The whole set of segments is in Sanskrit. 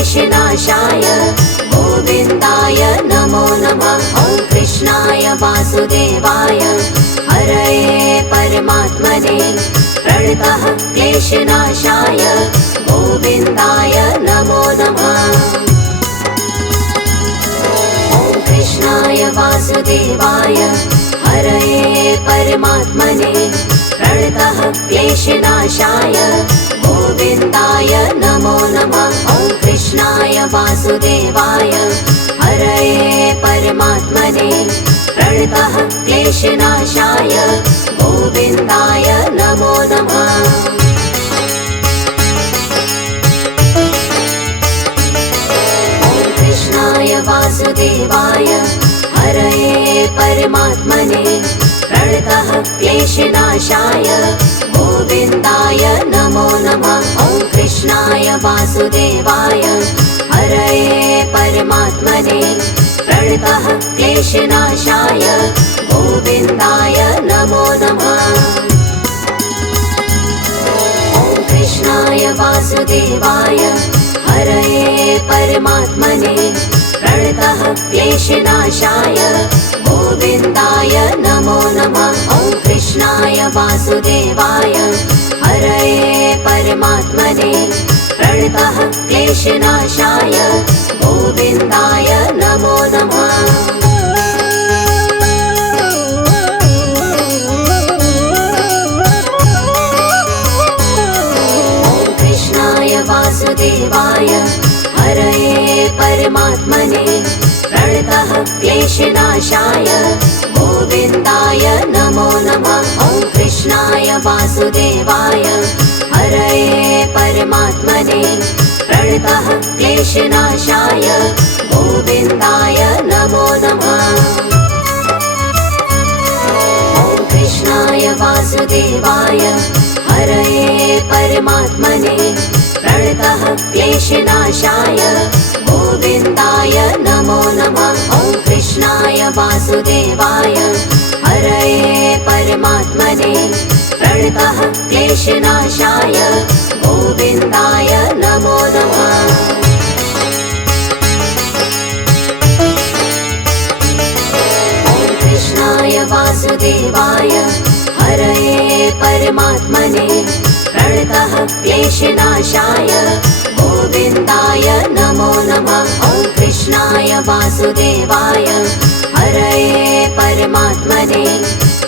क्लेशनाशाय गोविन्दाय नमो नमः। ॐ कृष्णाय वासुदेवाय हरये परमात्मने प्रणतः क्लेशनाशाय गोविन्दाय नमो नमः। ॐ कृष्णाय वासुदेवाय हरये परमात्मने प्रणतः क्लेशनाशाय गोविन्दाय नमो नमः। ॐ कृष्णाय वासुदेवाय हरये परमात्मने प्रणतः क्लेशनाशाय गोविन्दाय नमो नमः। ॐ कृष्णाय वासुदेवाय हरये परमात्मने प्रणतः क्लेशनाशाय गोविन्दाय नमो नमः। ॐ कृष्णाय वासुदेवाय हरये परमात्मने प्रणतः क्लेशनाशाय गोविन्दाय नमो नमः। ॐ कृष्णाय वासुदेवाय हरये परमात्मने प्रणतः क्लेशनाशाय गोविन्दाय नमो नमः। ॐ कृष्णाय वासुदेवाय हरये परमात्मने प्रणतः क्लेशनाशाय गोविन्दाय नमो नमः। ॐ कृष्णाय वासुदेवाय हरये परमात्मने प्रणतः क्लेशनाशाय गोविन्दाय नमो नमः। ॐ कृष्णाय वासुदेवाय हरये परमात्मने प्रणतः क्लेशनाशाय गोविन्दाय नमो नमः। ॐ कृष्णाय वासुदेवाय हरये परमात्मने प्रणतः क्लेशनाशाय गोविन्दाय नमो नमः। ॐ कृष्णाय वासुदेवाय हरये परमात्मने प्रणतः क्लेशनाशाय गोविन्दाय नमो नमः। ॐ कृष्णाय वासुदेवाय हरये परमात्मने प्रणतः क्लेशनाशाय गोविन्दाय नमो नमः। ॐ कृष्णाय वासुदेवाय हरये परमात्मने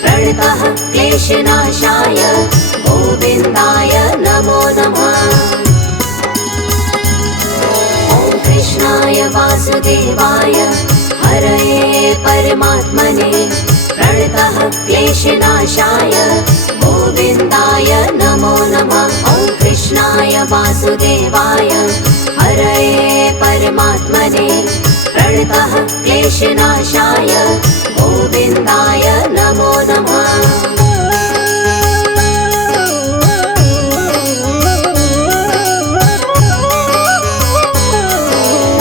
प्रणतः क्लेशनाशाय गोविन्दाय नमो नमः। ॐ कृष्णाय वासुदेवाय हरये परमात्मने प्रणतः क्लेशनाशाय गोविन्दाय नमो नमः। ॐ कृष्णाय वासुदेवाय हरये परमात्मने प्रणतः क्लेशनाशाय गोविन्दाय नमो नमः।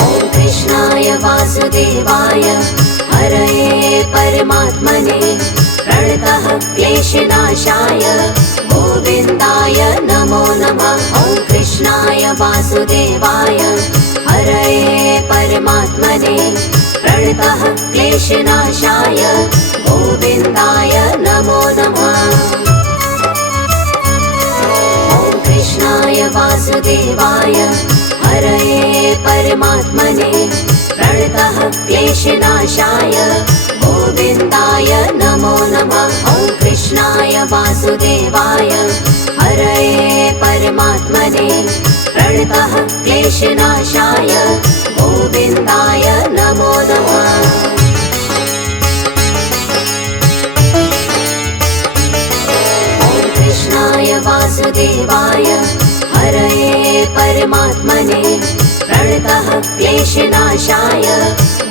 ॐ कृष्णाय वासुदेवाय हरये परमात्मने प्रणतः क्लेशनाशाय गोविन्दाय नमो नमः। ॐ कृष्णाय वासुदेवाय हरये परमात्मने प्रणतः क्लेशनाशाय गोविन्दाय नमो नमः। ॐ कृष्णाय वासुदेवाय हरये परमात्मने प्रणतः क्लेशनाशाय गोविन्दाय नमो नमः। ॐ कृष्णाय वासुदेवाय हरये परमात्मने प्रणतः क्लेशनाशाय गोविन्दाय नमो नमः। ॐ कृष्णाय वासुदेवाय हरये परमात्मने प्रणतः क्लेशनाशाय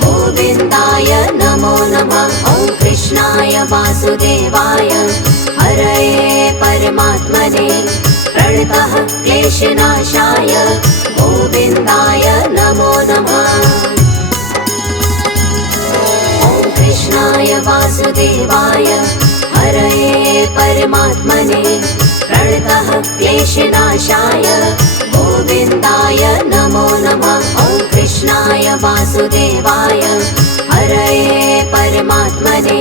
गोविन्दाय नमो नमः। ॐ कृष्णाय वासुदेवाय हरये परमात्मने प्रणतः क्लेशनाशाय गोविन्दाय नमो नमः। ॐ कृष्णाय वासुदेवाय हरये परमात्मने प्रणतः क्लेशनाशाय गोविन्दाय नमो नमः। वासुदेवाय हरये परमात्मने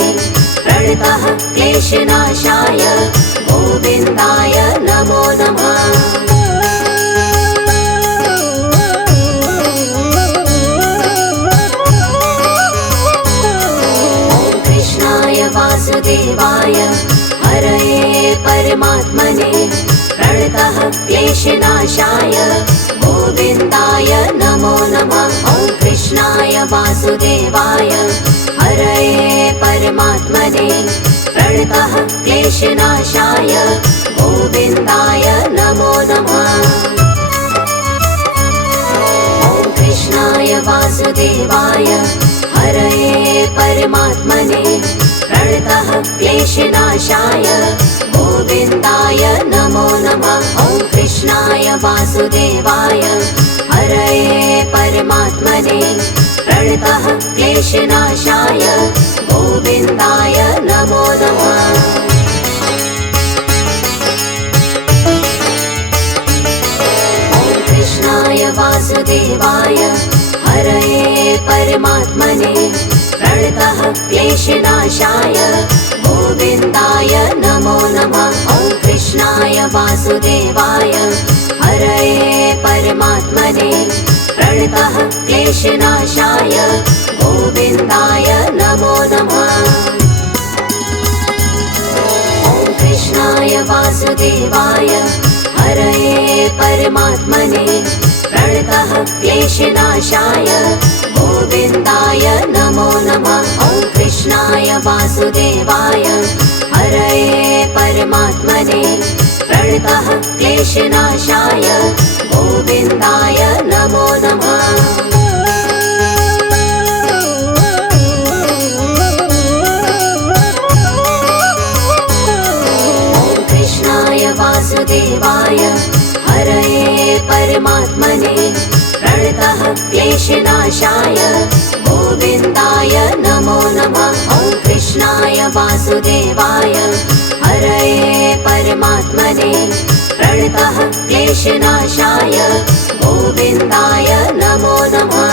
प्रणतः क्लेशनाशाय गोविन्दाय नमो नमः। वासुदेवाय हरये परमात्मने प्रणतः क्लेशनाशाय गोविन्दाय नमो नमः। ॐ कृष्णाय वासुदेवाय हरये परमात्मने प्रणतः क्लेशनाशाय गोविन्दाय नमो नमः। ॐ कृष्णाय वासुदेवाय हरये परमात्मने प्रणतः क्लेशनाशाय गोविन्दाय नमो नमः। ॐ कृष्णाय वासुदेवाय हरये परमात्मने प्रणतः क्लेशनाशाय गोविन्दाय नमो नमः। ॐ कृष्णाय वासुदेवाय हरये परमात्मने प्रणतः क्लेशनाशाय गोविन्दाय नमो नमः। ॐ कृष्णाय वासुदेवाय हरये परमात्मने प्रणतः क्लेशनाशाय गोविन्दाय नमो नमः। ॐ कृष्णाय वासुदेवाय हरये परमात्मने प्रणतः क्लेशनाशाय गोविन्दाय नमो नमः। ॐ कृष्णाय वासुदेवाय हरये परमात्मने प्रणतः क्लेशनाशाय गोविन्दाय नमो नमः। ॐ कृष्णाय वासुदेवाय हरये परमात्मने प्रणतः क्लेशनाशाय गोविन्दाय नमो नमः। ॐ कृष्णाय वासुदेवाय हरये परमात्मने प्रणतः क्लेशनाशाय गोविन्दाय नमो नमः।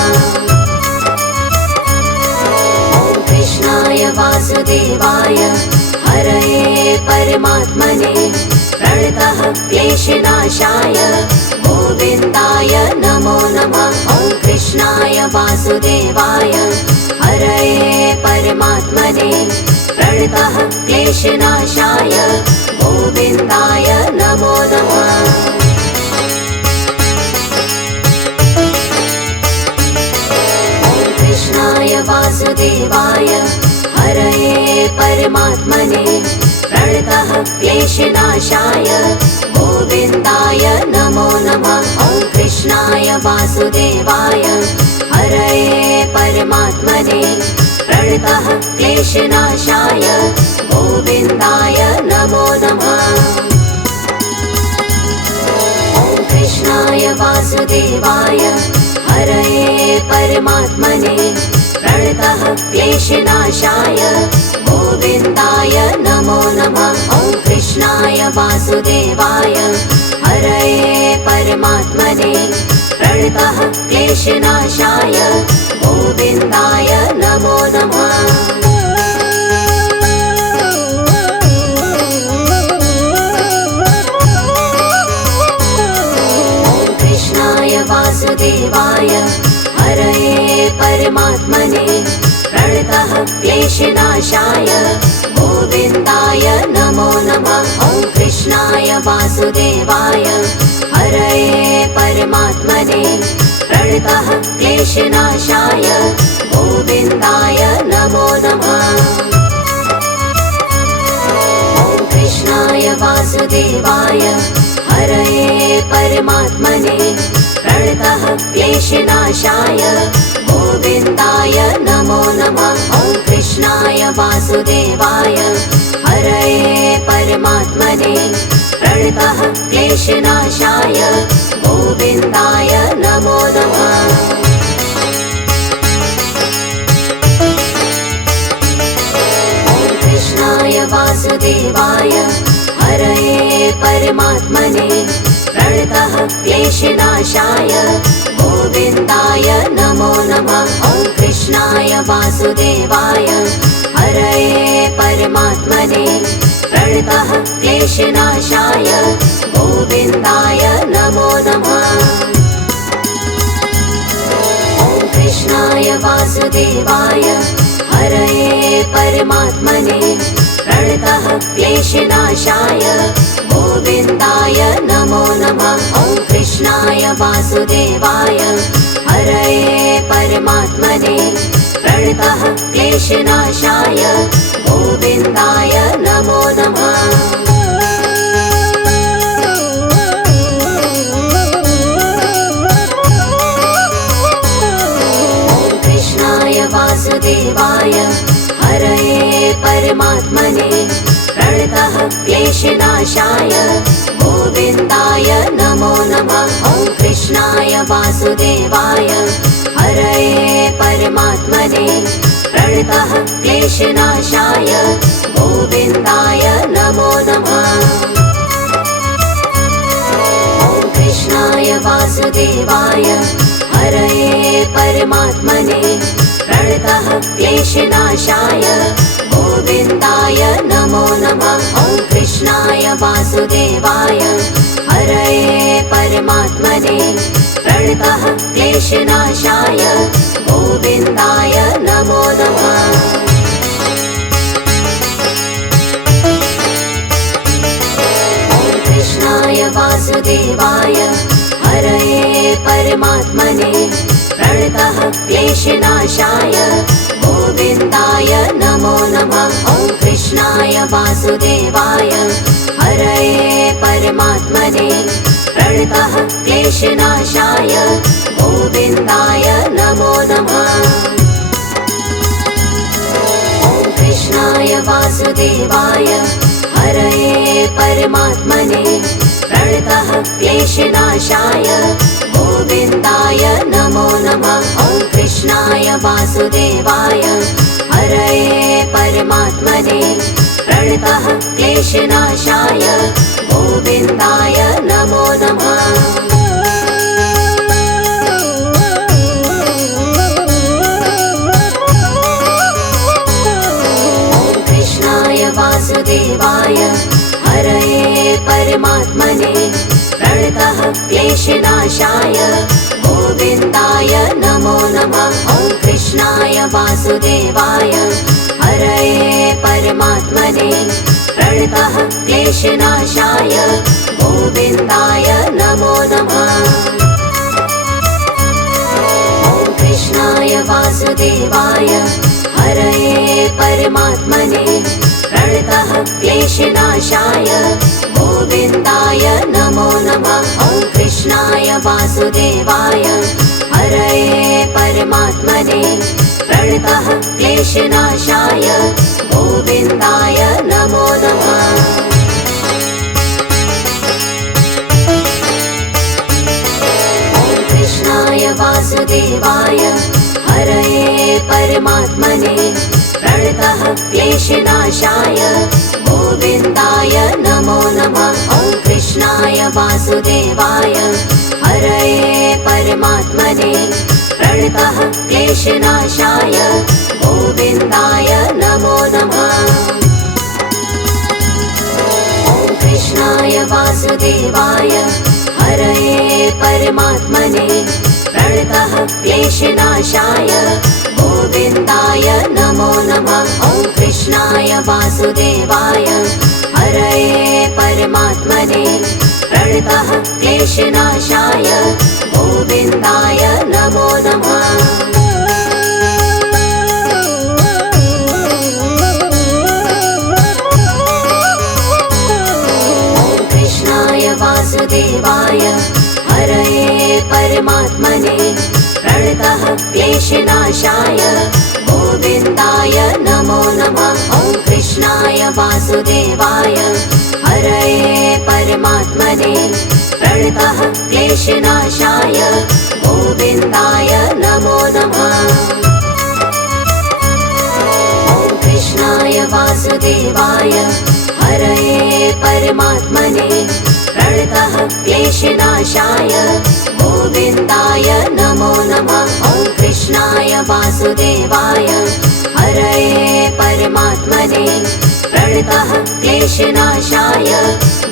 ॐ कृष्णाय वासुदेवाय हरये परमात्मने प्रणतः क्लेशनाशाय गोविन्दाय नमो नमः। ॐ कृष्णाय वासुदेवाय हरये परमात्मने प्रणतः क्लेशनाशाय गोविन्दाय नमो नमः। ॐ कृष्णाय वासुदेवाय हरये परमात्मने प्रणतः क्लेशनाशाय गोविन्दाय नमो नमः। ॐ कृष्णाय वासुदेवाय हरये परमात्मने प्रणतः क्लेशनाशाय गोविन्दाय नमो नमः। ॐ कृष्णाय वासुदेवाय हरये परमात्मने प्रणतः क्लेशनाशाय गोविन्दाय नमो नमः। ॐ कृष्णाय वासुदेवाय हरये परमात्मने प्रणतः क्लेशनाशाय गोविन्दाय नमो नमः। ॐ कृष्णाय वासुदेवाय हरये परमात्मने प्रणतः क्लेशनाशाय गोविन्दाय नमो नमः। ॐ कृष्णाय वासुदेवाय हरये परमात्मने प्रणतः क्लेशनाशाय गोविन्दाय नमो नमः। ॐ कृष्णाय वासुदेवाय हरये परमात्मने प्रणतः क्लेशनाशाय गोविन्दाय नमो नमः। ॐ कृष्णाय वासुदेवाय हरये परमात्मने प्रणतः क्लेशनाशाय गोविन्दाय नमो नमः। ॐ कृष्णाय वासुदेवाय हरये परमात्मने प्रणतः क्लेशनाशाय गोविन्दाय नमो नमः। वासुदेवाय हरये परमात्मने प्रणतः क्लेशनाशाय गोविन्दाय नमो नमः। ॐ कृष्णाय वासुदेवाय हरये परमात्मने प्रणतः क्लेशनाशाय गोविन्दाय नमो नमः। ॐ कृष्णाय वासुदेवाय हरये परमात्मने प्रणतः क्लेशनाशाय गोविन्दाय नमो नमः। ॐ कृष्णाय वासुदेवाय हरये परमात्मने प्रणतः क्लेशनाशाय गोविन्दाय नमो नमः। ॐ कृष्णाय वासुदेवाय हरये परमात्मने प्रणतः क्लेशनाशाय गोविन्दाय नमो नमः। ॐ कृष्णाय वासुदेवाय हरये परमात्मने प्रणतः क्लेशनाशाय गोविन्दाय नमो नमः। ॐ कृष्णाय वासुदेवाय हरये परमात्मने प्रणतः क्लेशनाशाय गोविन्दाय नमो नमः। ॐ कृष्णाय वासुदेवाय हरये परमात्मने प्रणतः क्लेशनाशाय गोविन्दाय नमो नमः। ॐ कृष्णाय वासुदेवाय हरये परमात्मने प्रणतः क्लेशनाशाय गोविन्दाय नमो नमः। ॐ कृष्णाय वासुदेवाय हरये परमात्मने प्रणतः क्लेशनाशाय गोविन्दाय नमो नमः। ॐ कृष्णाय वासुदेवाय हरये परमात्मने प्रणतः क्लेशनाशाय गोविन्दाय नमो नमः। ॐ कृष्णाय वासुदेवाय हरये परमात्मने प्रणतः क्लेशनाशाय गोविन्दाय नमो नमः। ॐ कृष्णाय वासुदेवाय हरये परमात्मने प्रणतः क्लेशनाशाय गोविन्दाय नमो नमः। ॐ कृष्णाय वासुदेवाय हरये परमात्मने प्रणतः क्लेशनाशाय गोविन्दाय नमो नमः। ॐ कृष्णाय वासुदेवाय हरये परमात्मने प्रणतः क्लेशनाशाय गोविन्दाय नमो नमः। ॐ कृष्णाय वासुदेवाय हरये परमात्मने प्रणतः क्लेशनाशाय गोविन्दाय नमो नमः। ॐ कृष्णाय वासुदेवाय हरये परमात्मने प्रणतः क्लेशनाशाय गोविन्दाय नमो नमः। ॐ कृष्णाय वासुदेवाय हरये परमात्मने प्रणतः क्लेशनाशाय गोविन्दाय नमो नमः। ॐ कृष्णाय वासुदेवाय हरये परमात्मने प्रणतः क्लेशनाशाय गोविन्दाय नमो नमः। ॐ कृष्णाय वासुदेवाय हरये परमात्मने प्रणतः क्लेशनाशाय गोविन्दाय नमो नमः। ॐ कृष्णाय वासुदेवाय हरये परमात्मने प्रणतः क्लेशनाशाय गोविन्दाय नमो नमः। ॐ कृष्णाय वासुदेवाय हरये परमात्मने प्रणतः क्लेशनाशाय गोविन्दाय नमो नमः। ॐ कृष्णाय वासुदेवाय क्लेशनाशाय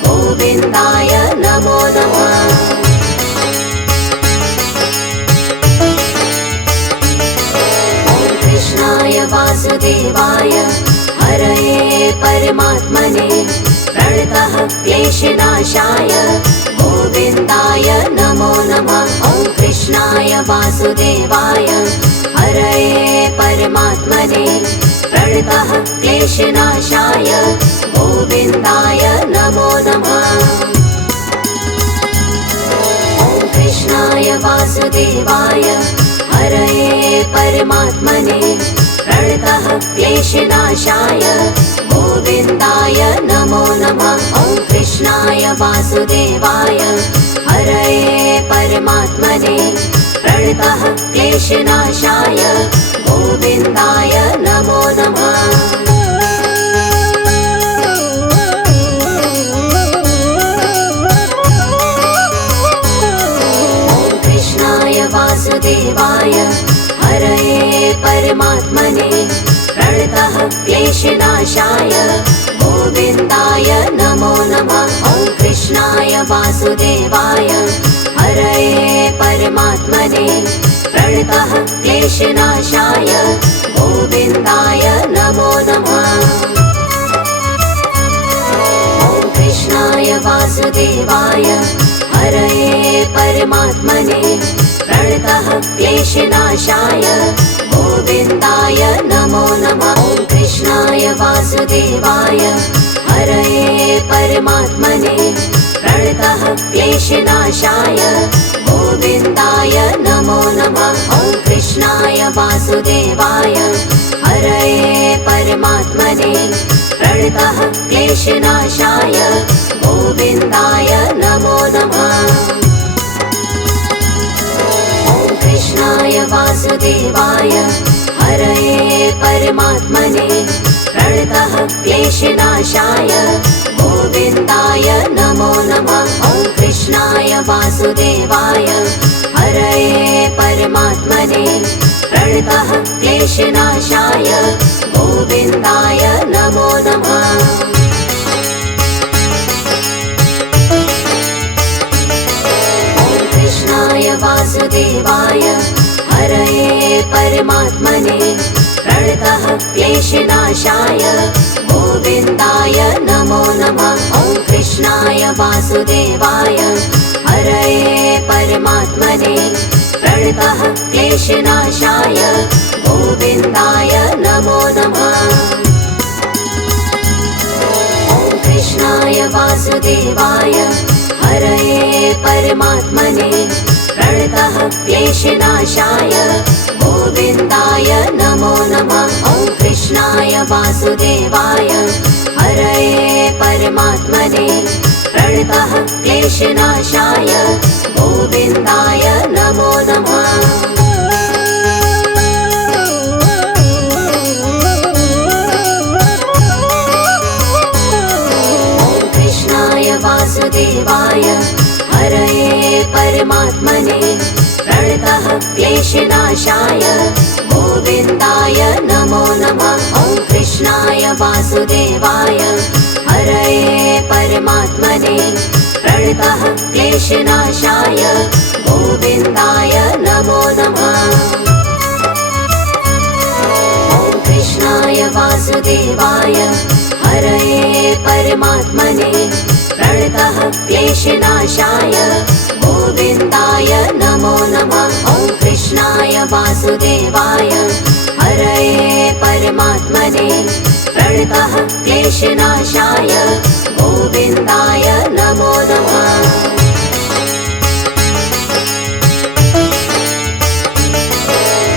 गोविन्दाय नमो नमः। कृष्णाय वासुदेवाय हरये परमात्मने प्रणतः क्लेशनाशाय गोविन्दाय नमो नमः। ॐ कृष्णाय वासुदेवाय हरये परमात्मने प्रणतः क्लेशनाशाय गोविन्दाय नमो नमः। ॐ कृष्णाय वासुदेवाय हरये परमात्मने प्रणतः क्लेशनाशाय गोविन्दाय नमो नमः। ॐ कृष्णाय वासुदेवाय हरये परमात्मने प्रणतः क्लेशनाशाय गोविन्दाय नमो नमः। वासुदेवाय हरये परमात्मने प्रणतः क्लेशनाशाय गोविन्दाय नमो नमः। ॐ कृष्णाय वासुदेवाय हरये परमात्मने प्रणतः क्लेशनाशाय गोविन्दाय नमो नमः। ॐ कृष्णाय वासुदेवाय हरये परमात्मने प्रणतः क्लेशनाशाय गोविन्दाय नमो नमः। ॐ कृष्णाय वासुदेवाय हरये परमात्मने प्रणतः क्लेशनाशाय गोविन्दाय नमो नमः। ॐ कृष्णाय वासुदेवाय हरये परमात्मने प्रणतः क्लेशनाशाय गोविन्दाय नमो नमः। कृष्णाय वासुदेवाय हरये परमात्मने प्रणतः क्लेशनाशाय गोविन्दाय नमो नमः। ॐ कृष्णाय वासुदेवाय हरये परमात्मने प्रणतः क्लेशनाशाय गोविन्दाय नमो नमः। कृष्णाय वासुदेवाय हरये परमात्मने प्रणतः क्लेशनाशाय गोविन्दाय नमो नमः। ॐ कृष्णाय वासुदेवाय हरये परमात्मने प्रणतः क्लेशनाशाय गोविन्दाय नमो नमः। ॐ कृष्णाय वासुदेवाय हरये परमात्मने प्रणतः क्लेशनाशाय गोविन्दाय नमो नमः। ॐ कृष्णाय वासुदेवाय हरये परमात्मने प्रणतः क्लेशनाशाय गोविन्दाय नमो नमः। वासुदेवाय हरये परमात्मने प्रणतः क्लेशनाशाय गोविन्दाय नमो नमः। ॐ कृष्णाय वासुदेवाय हरये परमात्मने प्रणतः क्लेशनाशाय गोविन्दाय नमो नमः। ॐ कृष्णाय वासुदेवाय हरये परमात्मने प्रणतः क्लेशनाशाय गोविन्दाय नमो नमः। ॐ कृष्णाय वासुदेवाय हरये परमात्मने प्रणतः क्लेशनाशाय गोविन्दाय नमो नमः।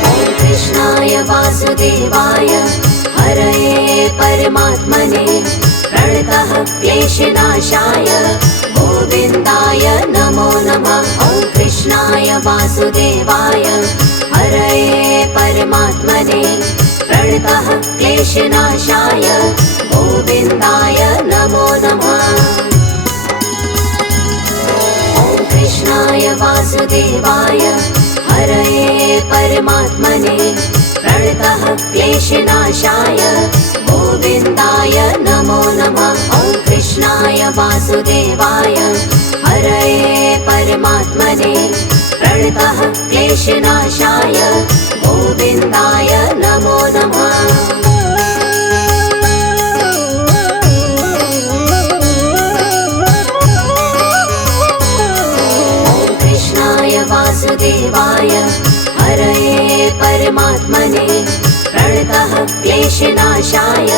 ॐ कृष्णाय वासुदेवाय हरये परमात्मने प्रणतः क्लेशनाशाय गोविन्दाय नमो नमः। ॐ कृष्णाय वासुदेवाय हरये परमात्मने प्रणतः क्लेशनाशाय गोविन्दाय नमो नमः। ॐ कृष्णाय वासुदेवाय हरये परमात्मने प्रणतः क्लेशनाशाय गोविन्दाय नमो नमः। ॐ कृष्णाय वासुदेवाय हरये परमात्मने प्रणतः क्लेशनाशाय गोविन्दाय नमो नमः। वासुदेवाय हरये परमात्मने प्रणतः क्लेशनाशाय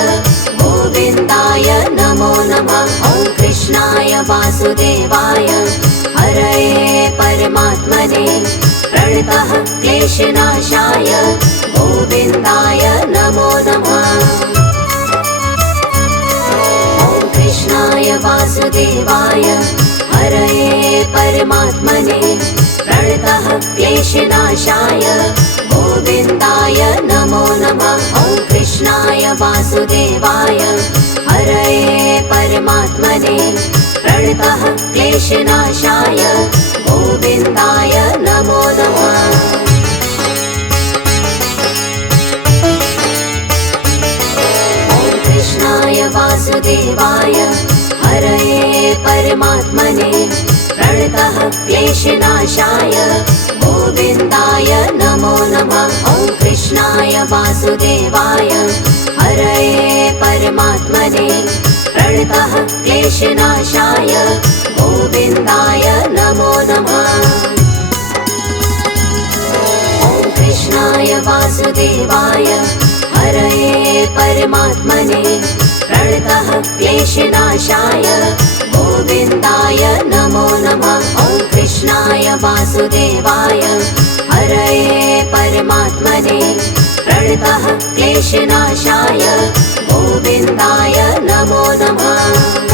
गोविन्दाय नमो नमः। ॐ कृष्णाय वासुदेवाय हरये परमात्मने प्रणतः क्लेशनाशाय गोविन्दाय नमो नमः। ॐ कृष्णाय वासुदेवाय हरये परमात्मने प्रणतः क्लेशनाशाय गोविन्दाय नमो नमः। ॐ कृष्णाय वासुदेवाय हरये परमात्मने प्रणतः क्लेशनाशाय गोविन्दाय नमो नमः। ॐ कृष्णाय वासुदेवाय हरये परमात्मने प्रणतः क्लेशनाशाय गोविन्दाय नमो नमः। ॐ कृष्णाय वासुदेवाय हरये परमात्मने प्रणतः क्लेशनाशाय गोविन्दाय नमो नमः। ॐ कृष्णाय वासुदेवाय हरये परमात्मने प्रणतः क्लेशनाशाय गोविन्दाय नमो नमः। ॐ कृष्णाय वासुदेवाय हरये परमात्मने प्रणतः क्लेशनाशाय गोविन्दाय नमो नमः।